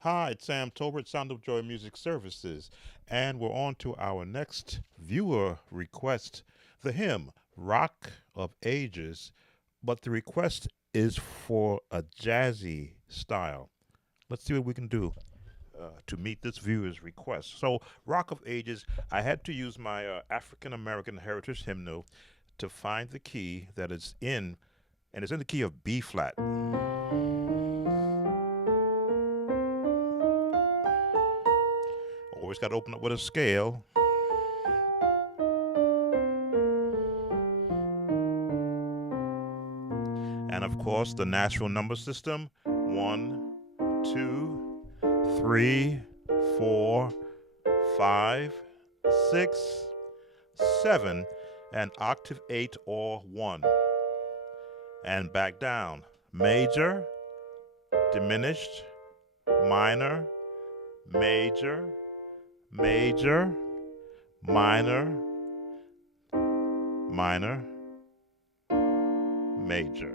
Hi, it's Sam Tolbert, Sound of Joy Music Services, and we're on to our next viewer request, the hymn Rock of Ages, but the request is for a jazzy style. Let's see what we can do to meet this viewer's request. So, Rock of Ages, I had to use my African American Heritage hymnal to find the key that it's in, and it's in the key of B flat. Always got to open up with a scale. And of course, the natural number system: one, two, three, four, five, six, seven, and octave eight or one. And back down: major, diminished, minor, major, major, minor, minor, major.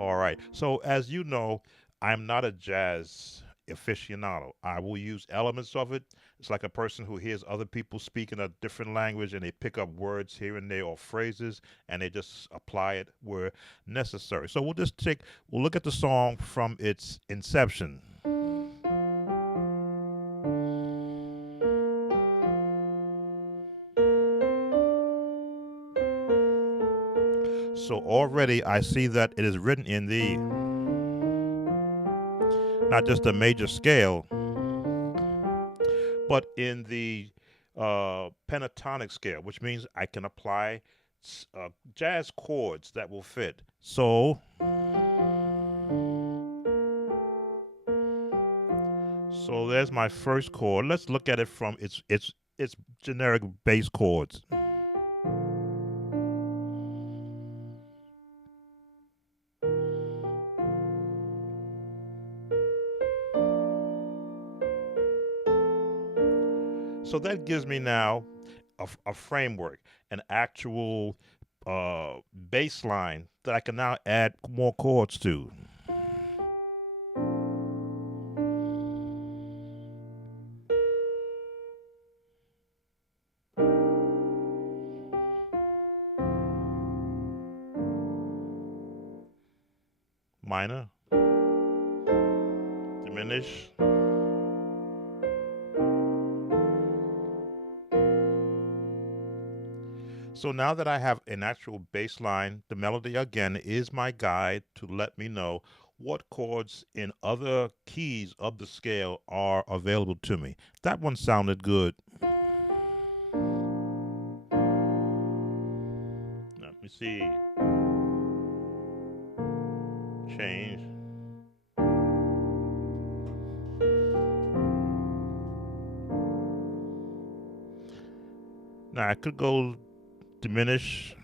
All right. So, as you know, I'm not a jazz aficionado. I will use elements of it. It's like a person who hears other people speak in a different language and they pick up words here and there or phrases and they just apply it where necessary. So, we'll look at the song from its inception. So, already I see that it is written in the not just a major scale, but in the pentatonic scale, which means I can apply jazz chords that will fit. So there's my first chord. Let's look at it from its generic bass chords. So that gives me now a framework, an actual bass line that I can now add more chords to. Minor, diminish, so now that I have an actual bass line, the melody again is my guide to let me know what chords in other keys of the scale are available to me. That one sounded good. Let me see. Change. Now I could go diminish.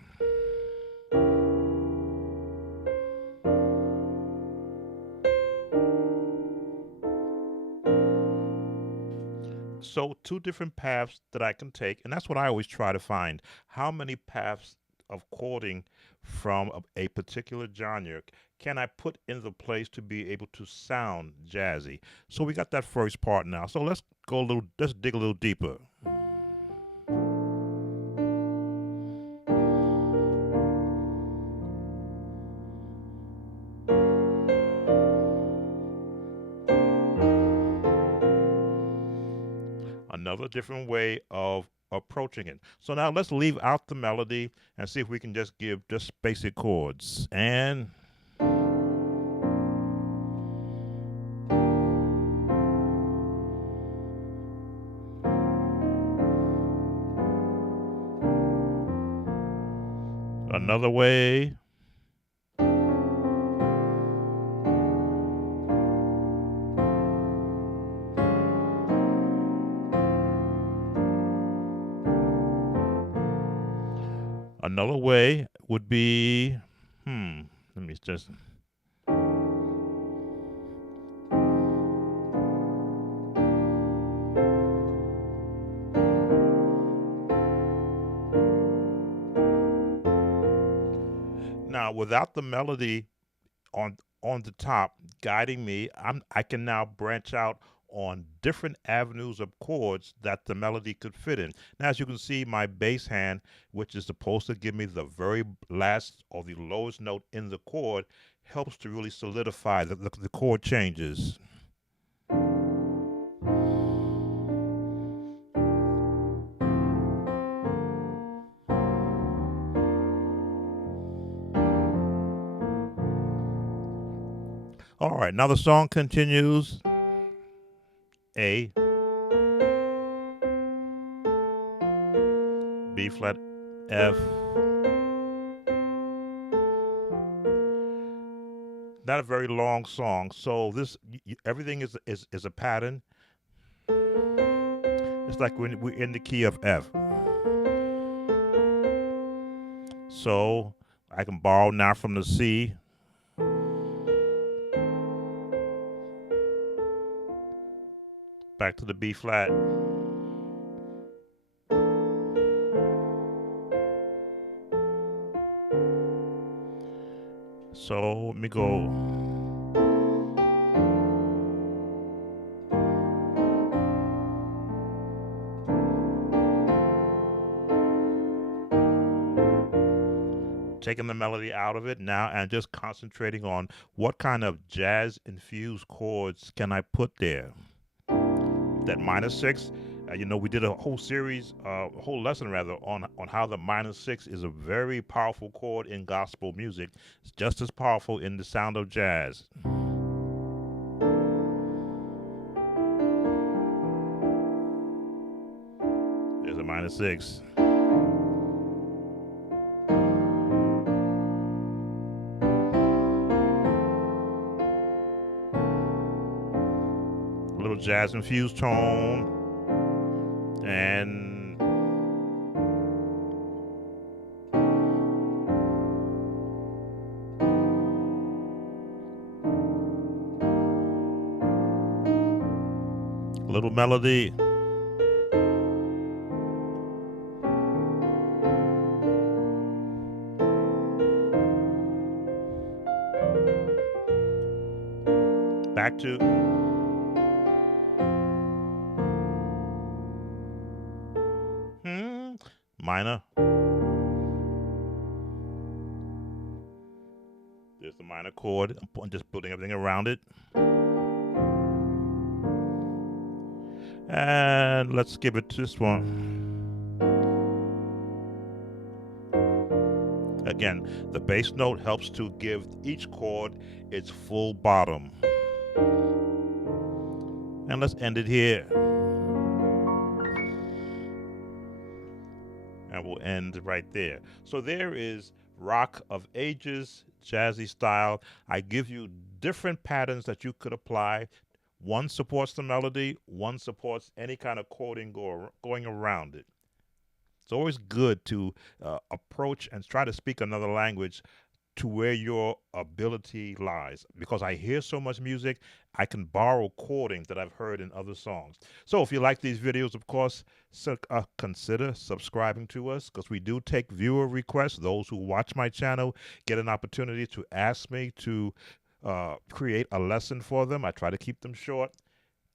So two different paths that I can take, and that's what I always try to find. How many paths of chording from a particular genre can I put in the place to be able to sound jazzy? So we got that first part now. So let's dig a little deeper. Another different way of approaching it. So now let's leave out the melody and see if we can just give just basic chords. And another way. Another way would be, let me just. Now, without the melody on the top guiding me. I can now branch out on different avenues of chords that the melody could fit in. Now, as you can see, my bass hand, which is supposed to give me the very last or the lowest note in the chord, helps to really solidify the chord changes. All right, now the song continues. A, B flat, F. Not a very long song, so this everything is a pattern. It's like when we're in the key of F. So I can borrow now from the C. Back to the B flat. So let me go. Taking the melody out of it now and just concentrating on what kind of jazz infused chords can I put there. That minor six, we did a whole series, a whole lesson rather, on how the minor six is a very powerful chord in gospel music. It's just as powerful in the sound of jazz. There's a minor six. A little jazz infused tone. And a little melody. Back to minor. There's the minor chord. I'm just building everything around it. And let's give it this one. Again, the bass note helps to give each chord its full bottom. And let's end it here. And we'll end right there. So there is Rock of Ages, Jazzy style. I give you different patterns that you could apply. One supports the melody, one supports any kind of chording going around it. It's always good to approach and try to speak another language to where your ability lies. Because I hear so much music, I can borrow chording that I've heard in other songs. So if you like these videos, of course, consider subscribing to us, because we do take viewer requests. Those who watch my channel get an opportunity to ask me to create a lesson for them. I try to keep them short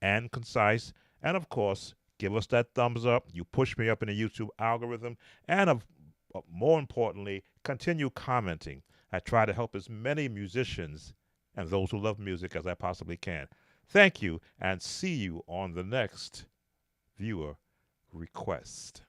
and concise. And of course, give us that thumbs up. You push me up in the YouTube algorithm. And more importantly, continue commenting. I try to help as many musicians and those who love music as I possibly can. Thank you, and see you on the next viewer request.